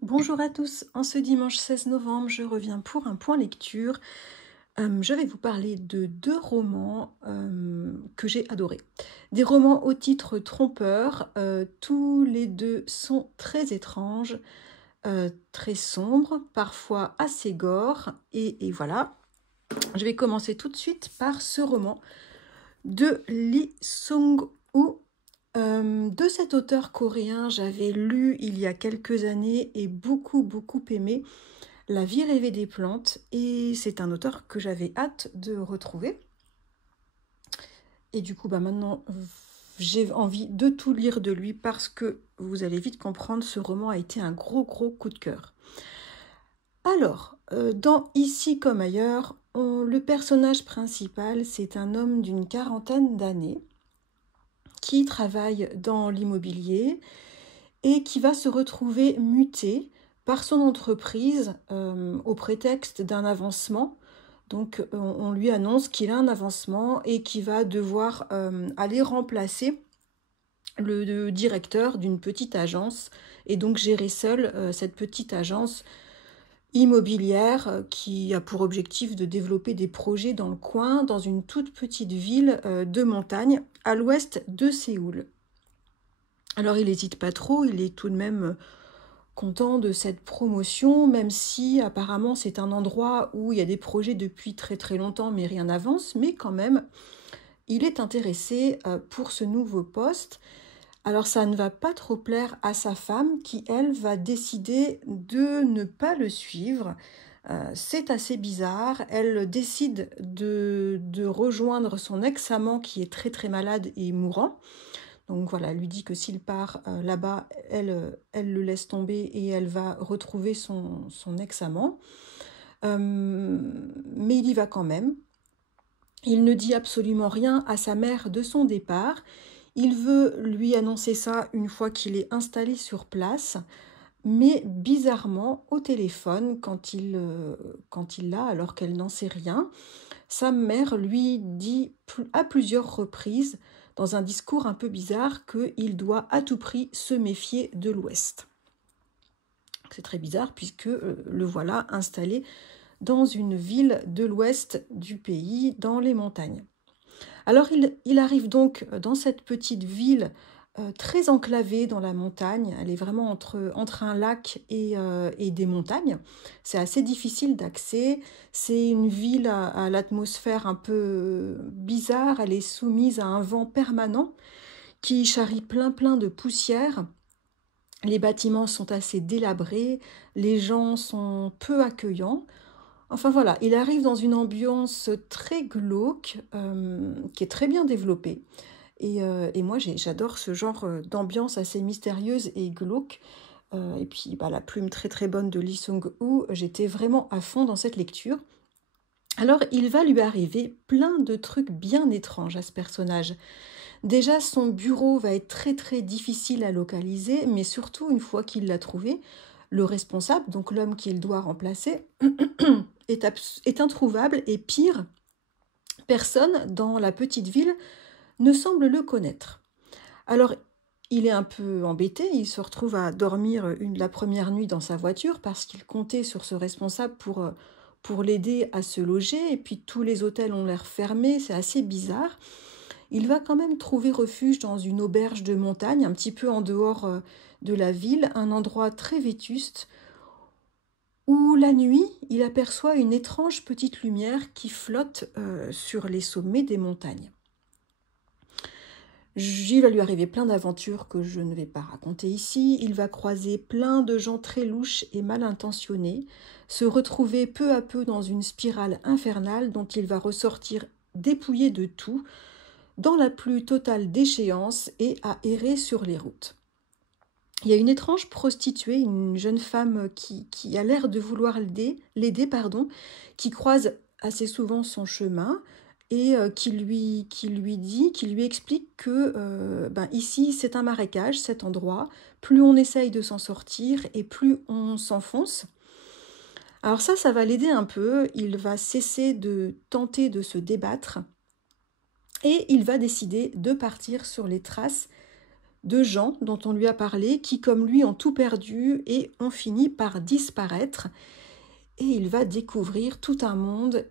Bonjour à tous, en ce dimanche 16 novembre, je reviens pour un point lecture. Je vais vous parler de deux romans que j'ai adorés. Des romans au titre trompeur, tous les deux sont très étranges, très sombres, parfois assez gore, et voilà. Je vais commencer tout de suite par ce roman de Lee Sung-woo. De cet auteur coréen, j'avais lu il y a quelques années et beaucoup aimé La vie rêvée des plantes, et c'est un auteur que j'avais hâte de retrouver. Et du coup, maintenant, j'ai envie de tout lire de lui parce que, vous allez vite comprendre, ce roman a été un gros coup de cœur. Alors, dans Ici comme ailleurs, le personnage principal, c'est un homme d'une quarantaine d'années qui travaille dans l'immobilier et qui va se retrouver muté par son entreprise au prétexte d'un avancement. Donc on lui annonce qu'il a un avancement et qu'il va devoir aller remplacer le directeur d'une petite agence et donc gérer seul cette petite agence immobilière qui a pour objectif de développer des projets dans le coin, dans une toute petite ville de montagne à l'ouest de Séoul. Alors il n'hésite pas trop, il est tout de même content de cette promotion, même si apparemment c'est un endroit où il y a des projets depuis très longtemps mais rien n'avance, mais quand même il est intéressé pour ce nouveau poste. Alors ça ne va pas trop plaire à sa femme qui, elle, va décider de ne pas le suivre. C'est assez bizarre. Elle décide de rejoindre son ex-amant qui est très malade et mourant. Donc voilà, elle lui dit que s'il part là-bas, elle le laisse tomber et elle va retrouver son ex-amant. Mais il y va quand même. Il ne dit absolument rien à sa mère de son départ. Il veut lui annoncer ça une fois qu'il est installé sur place, mais bizarrement, au téléphone, quand il l'a, alors qu'elle n'en sait rien, sa mère lui dit à plusieurs reprises, dans un discours un peu bizarre, qu'il doit à tout prix se méfier de l'Ouest. C'est très bizarre puisque le voilà installé dans une ville de l'Ouest du pays, dans les montagnes. Alors il arrive donc dans cette petite ville très enclavée dans la montagne. Elle est vraiment entre un lac et des montagnes. C'est assez difficile d'accès. C'est une ville à l'atmosphère un peu bizarre. Elle est soumise à un vent permanent qui charrie plein de poussière. Les bâtiments sont assez délabrés. Les gens sont peu accueillants. Enfin voilà, il arrive dans une ambiance très glauque, qui est très bien développée. Et moi, j'adore ce genre d'ambiance assez mystérieuse et glauque. Et puis, la plume très bonne de Lee Sung-woo, j'étais vraiment à fond dans cette lecture. Alors, il va lui arriver plein de trucs bien étranges à ce personnage. Déjà, son bureau va être très difficile à localiser, mais surtout, une fois qu'il l'a trouvé, le responsable, donc l'homme qu'il doit remplacer, est introuvable et pire, personne dans la petite ville ne semble le connaître. Alors, il est un peu embêté, il se retrouve à dormir la première nuit dans sa voiture parce qu'il comptait sur ce responsable pour l'aider à se loger, et puis tous les hôtels ont l'air fermés, c'est assez bizarre. Il va quand même trouver refuge dans une auberge de montagne, un petit peu en dehors de la ville, un endroit très vétuste, où la nuit, il aperçoit une étrange petite lumière qui flotte sur les sommets des montagnes. Il va lui arriver plein d'aventures que je ne vais pas raconter ici. Il va croiser plein de gens très louches et mal intentionnés, se retrouver peu à peu dans une spirale infernale dont il va ressortir dépouillé de tout, dans la plus totale déchéance et à errer sur les routes. Il y a une étrange prostituée, une jeune femme qui a l'air de vouloir l'aider, qui croise assez souvent son chemin et qui lui explique que ici c'est un marécage, cet endroit, plus on essaye de s'en sortir et plus on s'enfonce. Alors ça va l'aider un peu. Il va cesser de tenter de se débattre et il va décider de partir sur les traces de gens dont on lui a parlé, qui comme lui ont tout perdu et ont fini par disparaître. Et il va découvrir tout un monde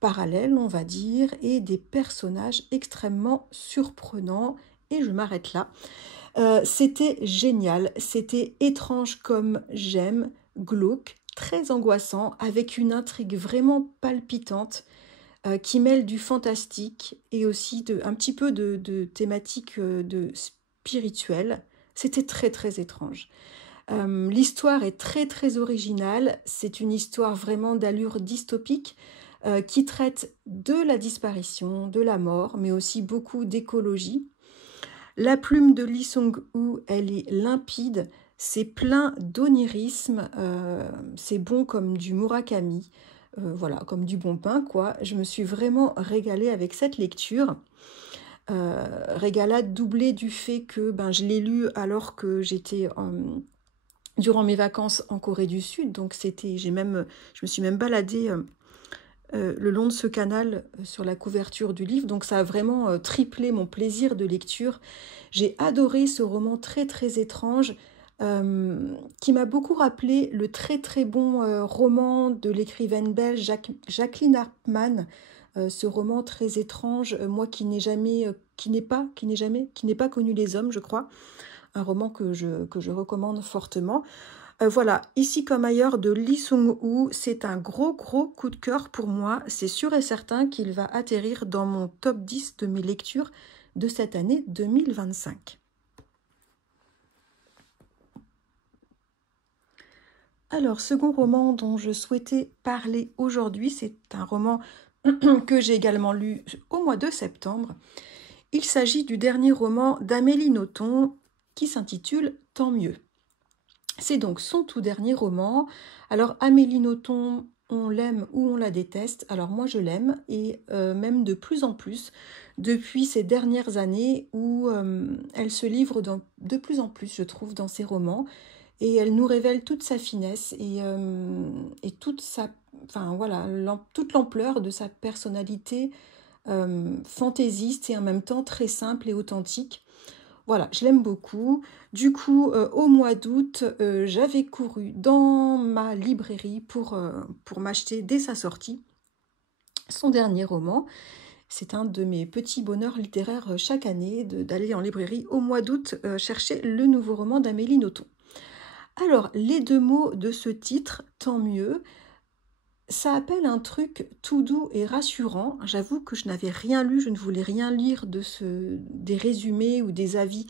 parallèle, on va dire, et des personnages extrêmement surprenants. Et je m'arrête là. C'était génial, c'était étrange comme j'aime, glauque, très angoissant, avec une intrigue vraiment palpitante qui mêle du fantastique et aussi un petit peu de thématiques de spirituelles. C'était très très étrange. L'histoire est très très originale, c'est une histoire vraiment d'allure dystopique qui traite de la disparition, de la mort, mais aussi beaucoup d'écologie. La plume de Lee Sung-woo, elle est limpide, c'est plein d'onirisme, c'est bon comme du Murakami, voilà, comme du bon pain, quoi. Je me suis vraiment régalée avec cette lecture. Régalade doublée du fait que je l'ai lu alors que j'étais durant mes vacances en Corée du Sud, donc je me suis même baladée le long de ce canal sur la couverture du livre, donc ça a vraiment triplé mon plaisir de lecture. J'ai adoré ce roman très très étrange qui m'a beaucoup rappelé le très très bon roman de l'écrivaine belge Jacqueline Hartmann, ce roman très étrange, moi qui n'ai pas connu les hommes, je crois, un roman que je recommande fortement. Voilà, ici comme ailleurs de Lee Sung-woo, c'est un gros coup de cœur pour moi. C'est sûr et certain qu'il va atterrir dans mon top 10 de mes lectures de cette année 2025. Alors, second roman dont je souhaitais parler aujourd'hui, c'est un roman que j'ai également lu au mois de septembre. Il s'agit du dernier roman d'Amélie Nothomb qui s'intitule « Tant mieux ». C'est donc son tout dernier roman. Alors Amélie Nothomb, on l'aime ou on la déteste. Alors moi je l'aime et même de plus en plus depuis ces dernières années où elle se livre de plus en plus, je trouve, dans ses romans. Et elle nous révèle toute sa finesse et toute toute l'ampleur de sa personnalité fantaisiste et en même temps très simple et authentique. Voilà, je l'aime beaucoup. Du coup, au mois d'août, j'avais couru dans ma librairie pour m'acheter dès sa sortie son dernier roman. C'est un de mes petits bonheurs littéraires chaque année d'aller en librairie au mois d'août chercher le nouveau roman d'Amélie Nothomb. Alors, les deux mots de ce titre, tant mieux, ça appelle un truc tout doux et rassurant. J'avoue que je n'avais rien lu, je ne voulais rien lire des résumés ou des avis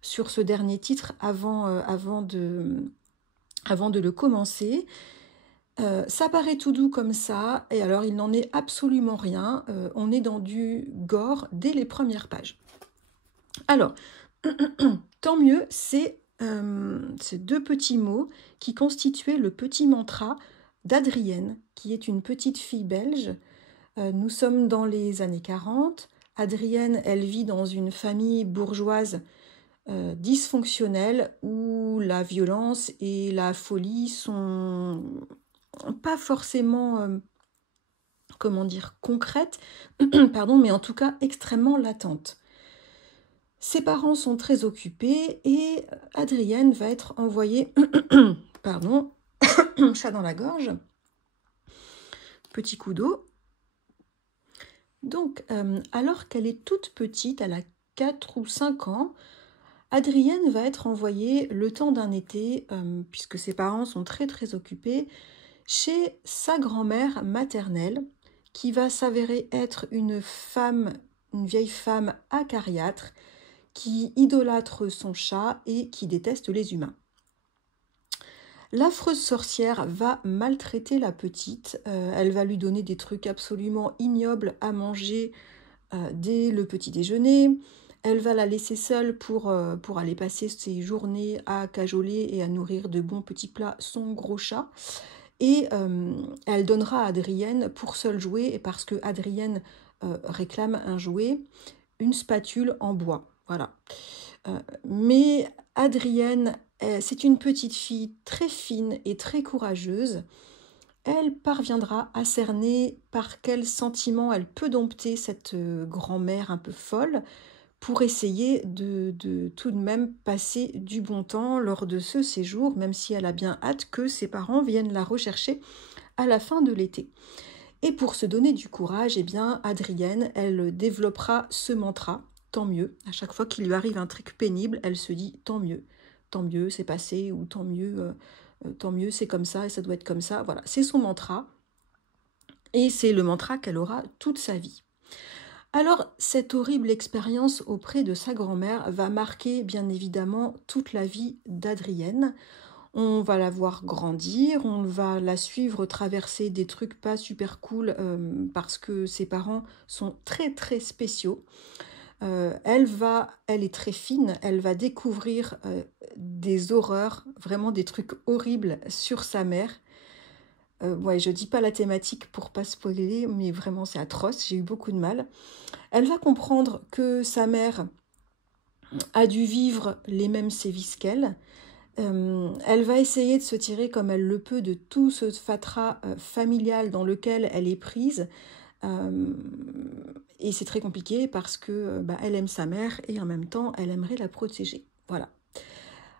sur ce dernier titre avant de le commencer. Ça paraît tout doux comme ça, et alors il n'en est absolument rien. On est dans du gore dès les premières pages. Alors, tant mieux, c'est ces deux petits mots qui constituaient le petit mantra d'Adrienne, qui est une petite fille belge. Nous sommes dans les années 40. Adrienne, elle vit dans une famille bourgeoise dysfonctionnelle où la violence et la folie sont pas forcément, concrètes, pardon, mais en tout cas extrêmement latentes. Ses parents sont très occupés et Adrienne va être envoyée, pardon, chat dans la gorge, petit coup d'eau. Donc, alors qu'elle est toute petite, elle a 4 ou 5 ans, Adrienne va être envoyée le temps d'un été, puisque ses parents sont très très occupés, chez sa grand-mère maternelle, qui va s'avérer être une vieille femme acariâtre, qui idolâtre son chat et qui déteste les humains. L'affreuse sorcière va maltraiter la petite, elle va lui donner des trucs absolument ignobles à manger dès le petit déjeuner, elle va la laisser seule pour aller passer ses journées à cajoler et à nourrir de bons petits plats son gros chat. Et elle donnera à Adrienne pour seul jouet, et parce que Adrienne réclame un jouet, une spatule en bois. Voilà. Mais Adrienne C'est une petite fille très fine et très courageuse. Elle parviendra à cerner par quel sentiment elle peut dompter cette grand-mère un peu folle pour essayer de tout de même passer du bon temps lors de ce séjour, même si elle a bien hâte que ses parents viennent la rechercher à la fin de l'été. Et pour se donner du courage, eh bien, Adrienne, elle développera ce mantra, tant mieux. À chaque fois qu'il lui arrive un truc pénible, elle se dit tant mieux, c'est passé, ou tant mieux, c'est comme ça et ça doit être comme ça. Voilà, c'est son mantra. Et c'est le mantra qu'elle aura toute sa vie. Alors, cette horrible expérience auprès de sa grand-mère va marquer bien évidemment toute la vie d'Adrienne. On va la voir grandir, on va la suivre traverser des trucs pas super cool parce que ses parents sont très très spéciaux. Elle est très fine, elle va découvrir des horreurs, vraiment des trucs horribles sur sa mère. Ouais, je dis pas la thématique pour pas spoiler, mais vraiment c'est atroce, j'ai eu beaucoup de mal. Elle va comprendre que sa mère a dû vivre les mêmes sévices qu'elle. Elle va essayer de se tirer comme elle le peut de tout ce fatras familial dans lequel elle est prise. Et c'est très compliqué parce que elle aime sa mère et en même temps elle aimerait la protéger. Voilà.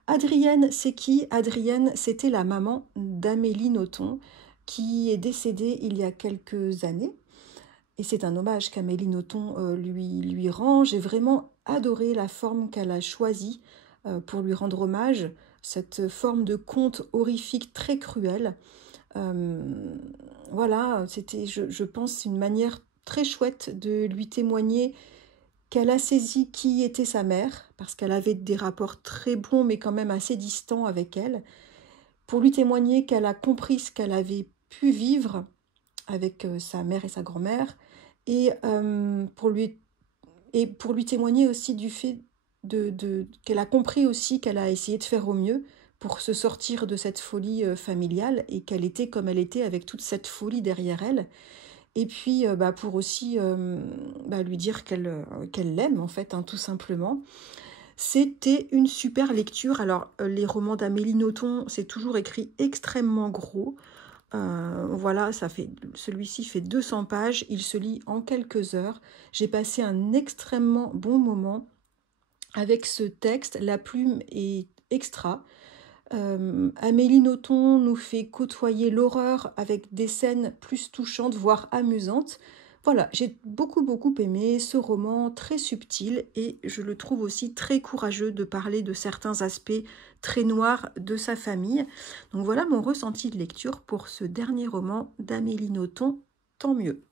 Adrienne, c'est qui? Adrienne, c'était la maman d'Amélie Nothomb qui est décédée il y a quelques années. Et c'est un hommage qu'Amélie Nothomb lui rend. J'ai vraiment adoré la forme qu'elle a choisie pour lui rendre hommage, cette forme de conte horrifique très cruel. Voilà, c'était, je pense, une manière très chouette de lui témoigner qu'elle a saisi qui était sa mère, parce qu'elle avait des rapports très bons, mais quand même assez distants avec elle, pour lui témoigner qu'elle a compris ce qu'elle avait pu vivre avec sa mère et sa grand-mère, et pour lui témoigner aussi du fait qu'elle a compris aussi qu'elle a essayé de faire au mieux pour se sortir de cette folie familiale et qu'elle était comme elle était avec toute cette folie derrière elle. Et puis pour aussi lui dire qu'elle l'aime en fait, hein, tout simplement. C'était une super lecture. Alors les romans d'Amélie Nothomb, c'est toujours écrit extrêmement gros. Voilà, celui-ci fait 200 pages, il se lit en quelques heures. J'ai passé un extrêmement bon moment avec ce texte. La plume est extra. Amélie Nothomb nous fait côtoyer l'horreur avec des scènes plus touchantes, voire amusantes. Voilà, j'ai beaucoup aimé ce roman très subtil et je le trouve aussi très courageux de parler de certains aspects très noirs de sa famille. Donc voilà mon ressenti de lecture pour ce dernier roman d'Amélie Nothomb, tant mieux.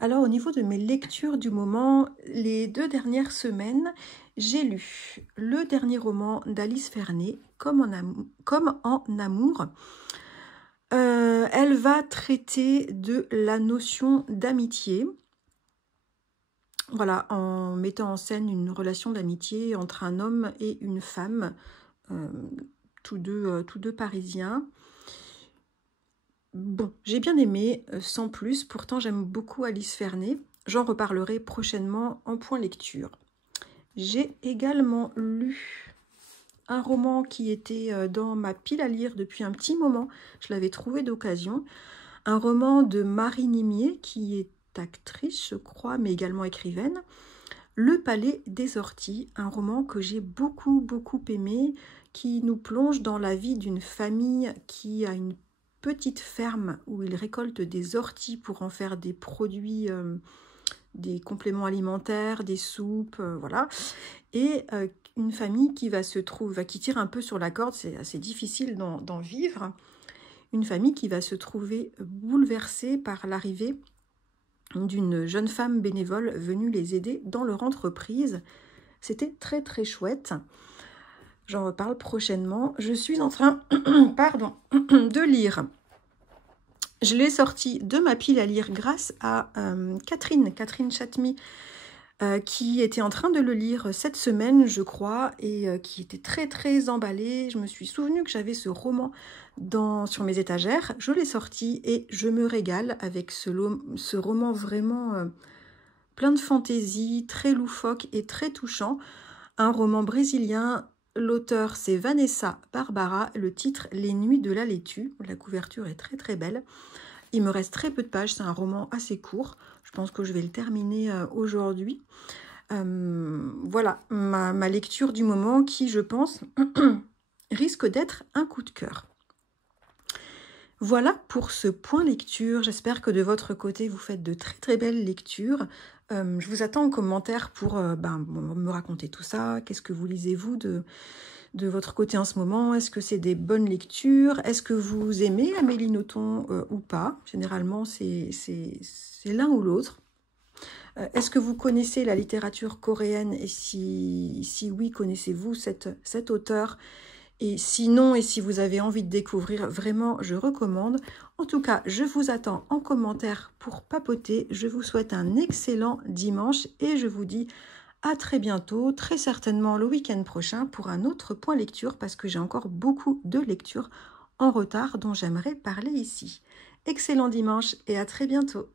Alors au niveau de mes lectures du moment, les 2 dernières semaines, j'ai lu le dernier roman d'Alice Vernet, Comme en amour. Elle va traiter de la notion d'amitié, voilà, en mettant en scène une relation d'amitié entre un homme et une femme, tous deux parisiens. Bon, j'ai bien aimé, sans plus, pourtant j'aime beaucoup Alice Vernet. J'en reparlerai prochainement en point lecture. J'ai également lu un roman qui était dans ma pile à lire depuis un petit moment. Je l'avais trouvé d'occasion. Un roman de Marie Nimier, qui est actrice, je crois, mais également écrivaine. Le Palais des Orties, un roman que j'ai beaucoup aimé, qui nous plonge dans la vie d'une famille qui a une petite ferme où ils récoltent des orties pour en faire des produits, des compléments alimentaires, des soupes, voilà. Et une famille qui qui tire un peu sur la corde, c'est assez difficile d'en vivre. Une famille qui va se trouver bouleversée par l'arrivée d'une jeune femme bénévole venue les aider dans leur entreprise. C'était très chouette. J'en reparle prochainement. Je suis en train de lire. Je l'ai sorti de ma pile à lire grâce à Catherine Chatmy, qui était en train de le lire cette semaine, je crois, et qui était très emballée. Je me suis souvenu que j'avais ce roman sur mes étagères. Je l'ai sorti et je me régale avec ce roman vraiment plein de fantaisie, très loufoque et très touchant. Un roman brésilien, l'auteur c'est Vanessa Barbara, le titre Les Nuits de la Laitue. La couverture est très très belle. Il me reste très peu de pages, c'est un roman assez court. Je pense que je vais le terminer aujourd'hui. Voilà ma lecture du moment qui, je pense, risque d'être un coup de cœur. Voilà pour ce point lecture. J'espère que de votre côté, vous faites de très très belles lectures. Je vous attends en commentaire pour me raconter tout ça. Qu'est-ce que vous lisez, vous, de votre côté en ce moment? Est-ce que c'est des bonnes lectures? Est-ce que vous aimez Amélie Nothomb ou pas? Généralement, c'est l'un ou l'autre. Est-ce que vous connaissez la littérature coréenne? Et si oui, connaissez-vous cet auteur? Et sinon, et si vous avez envie de découvrir, vraiment, je recommande. En tout cas, je vous attends en commentaire pour papoter. Je vous souhaite un excellent dimanche et je vous dis à très bientôt, très certainement le week-end prochain pour un autre point lecture parce que j'ai encore beaucoup de lectures en retard dont j'aimerais parler ici. Excellent dimanche et à très bientôt.